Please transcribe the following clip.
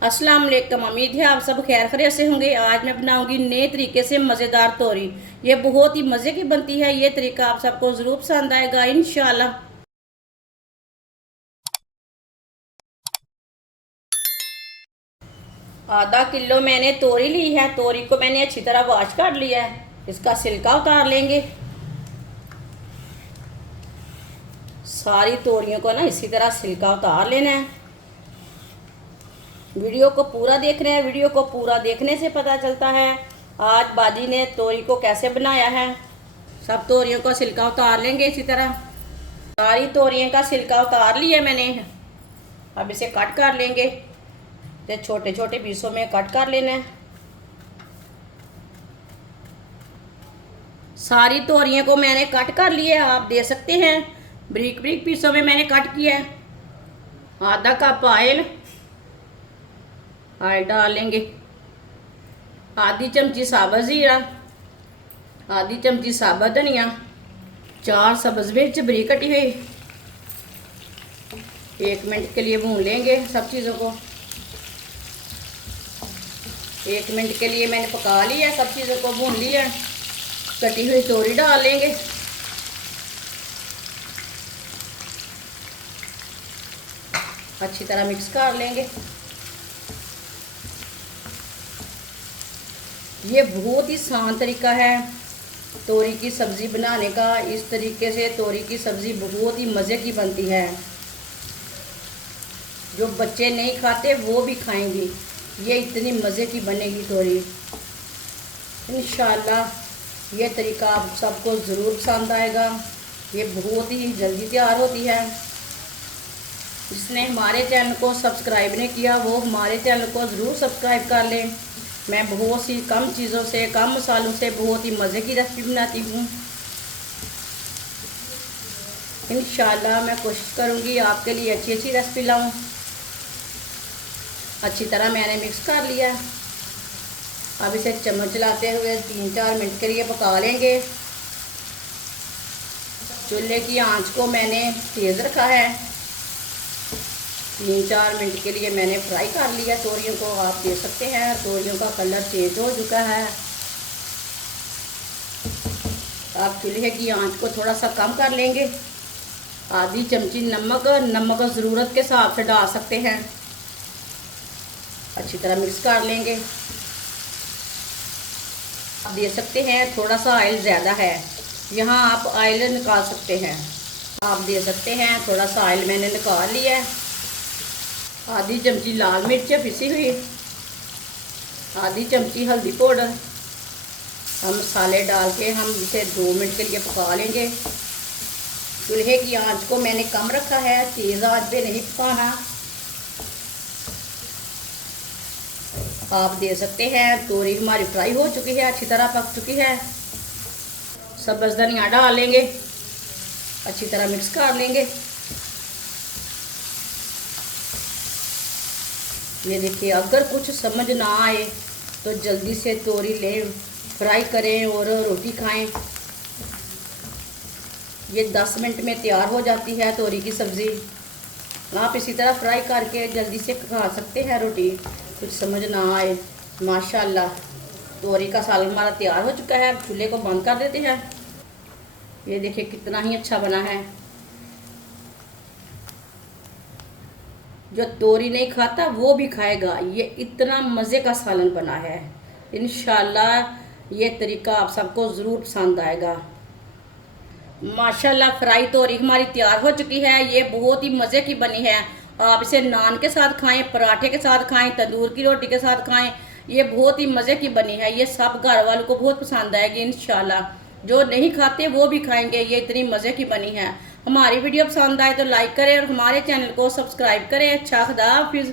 अस्सलाम वालेकुम। उम्मीद है आप सब खैर खैरियत से होंगे। आज मैं बनाऊंगी नए तरीके से मज़ेदार तोरी। ये बहुत ही मज़े की बनती है। ये तरीका आप सबको ज़रूर पसंद आएगा इंशाल्लाह। आधा किलो मैंने तोरी ली है। तोरी को मैंने अच्छी तरह वॉश कर लिया है। इसका छिलका उतार लेंगे। सारी तोरियों को ना इसी तरह छिलका उतार लेना है। वीडियो को पूरा देख रहे हैं। वीडियो को पूरा देखने से पता चलता है आज बाजी ने तोरी को कैसे बनाया है। सब तोरियों का छिलका उतार लेंगे इसी तरह। सारी तोरियों का छिलका उतार लिया मैंने। अब इसे कट कर लेंगे। तो छोटे छोटे पीसों में कट कर लेना है। सारी तोरियों को मैंने कट कर लिया। आप दे सकते हैं बारीक बारीक पीसों में मैंने कट किया है। आधा कप ऑयल डाल लेंगे। आधी चमची साबुत जीरा, आधी चमची साबुत धनिया, 4 सब्ज़ मिर्च बारीक कटी हुई। 1 मिनट के लिए भून लेंगे सब चीज़ों को। 1 मिनट के लिए मैंने पका लिया, सब चीज़ों को भून लिया। कटी हुई तोरी डाल लेंगे। अच्छी तरह मिक्स कर लेंगे। ये बहुत ही आसान तरीका है तोरी की सब्ज़ी बनाने का। इस तरीके से तोरी की सब्ज़ी बहुत ही मज़े की बनती है। जो बच्चे नहीं खाते वो भी खाएंगे। ये इतनी मज़े की बनेगी तोरी। इंशाल्लाह ये तरीका आप सबको ज़रूर पसंद आएगा। ये बहुत ही जल्दी तैयार होती है। जिसने हमारे चैनल को सब्सक्राइब नहीं किया वो हमारे चैनल को ज़रूर सब्सक्राइब कर लें। मैं बहुत सी कम चीज़ों से, कम मसालों से बहुत ही मज़े की रेसिपी बनाती हूँ। इंशाल्लाह मैं कोशिश करूँगी आपके लिए अच्छी अच्छी रेसिपी लाऊँ। अच्छी तरह मैंने मिक्स कर लिया। अब इसे चम्मच चलाते हुए 3-4 मिनट के लिए पका लेंगे। चूल्हे की आंच को मैंने तेज़ रखा है। 3-4 मिनट के लिए मैंने फ्राई कर लिया तोरियों को। आप देख सकते हैं तोरियों का कलर चेंज हो चुका है। आप चूल्हे की आंच को थोड़ा सा कम कर लेंगे। आधी चमची नमक ज़रूरत के हिसाब से डाल सकते हैं। अच्छी तरह मिक्स कर लेंगे। आप देख सकते हैं थोड़ा सा ऑयल ज़्यादा है। यहाँ आप ऑयल निकाल सकते हैं। आप देख सकते हैं थोड़ा सा ऑयल मैंने निकाल लिया है। आधी चमची लाल मिर्च पिसी हुई, आधी चमची हल्दी पाउडर। हम मसाले डाल के हम इसे 2 मिनट के लिए पका लेंगे। चूल्हे की आंच को मैंने कम रखा है, तेज़ आंच पे नहीं पकाना। आप देख सकते हैं तोरी हमारी फ्राई हो चुकी है, अच्छी तरह पक चुकी है। सब्ज़ धनिया डाल लेंगे। अच्छी तरह मिक्स कर लेंगे। ये देखिए, अगर कुछ समझ ना आए तो जल्दी से तोरी लें, फ्राई करें और रोटी खाएं। ये 10 मिनट में तैयार हो जाती है तोरी की सब्ज़ी। आप इसी तरह फ्राई करके जल्दी से खा सकते हैं रोटी। कुछ समझ ना आए। माशाल्लाह तोरी का सालन हमारा तैयार हो चुका है। अब चूल्हे को बंद कर देते हैं। ये देखिए कितना ही अच्छा बना है। जो तोरी नहीं खाता वो भी खाएगा। ये इतना मज़े का सालन बना है। इंशाल्लाह ये तरीका आप सबको ज़रूर पसंद आएगा। माशाल्लाह फ्राई तोरी हमारी तैयार हो चुकी है। ये बहुत ही मज़े की बनी है। आप इसे नान के साथ खाएं, पराठे के साथ खाएं, तंदूर की रोटी के साथ खाएं। ये बहुत ही मज़े की बनी है। ये सब घर वालों को बहुत पसंद आएगी इंशाल्लाह। जो नहीं खाते वो भी खाएंगे। ये इतनी मज़े की बनी है। हमारी वीडियो पसंद आए तो लाइक करें और हमारे चैनल को सब्सक्राइब करें। अच्छा, खुदा हाफिज़।